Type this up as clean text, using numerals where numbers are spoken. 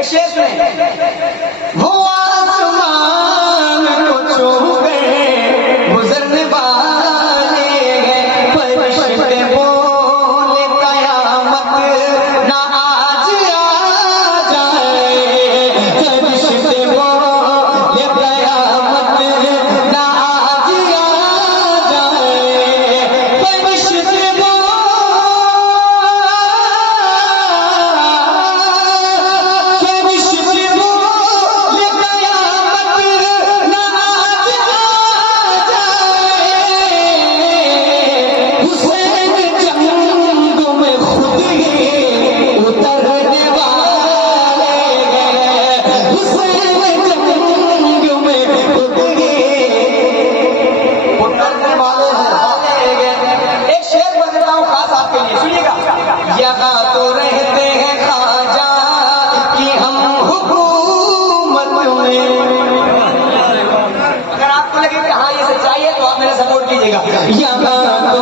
एक शेर सुने। वो आसमान को छू गए गुजरने वाले हैं, फरिश्ते बोले कयामत ना आज आ जाए, फरिश्ते बोले कयामत ना आज आ जाए, फरिश्ते यहाँ तो रहते हैं ख्वाजा कि हम हुकूमत में। अगर आपको लगे कि हाँ ये सच्चाई है तो आप मेरा सपोर्ट कीजिएगा। यहाँ तो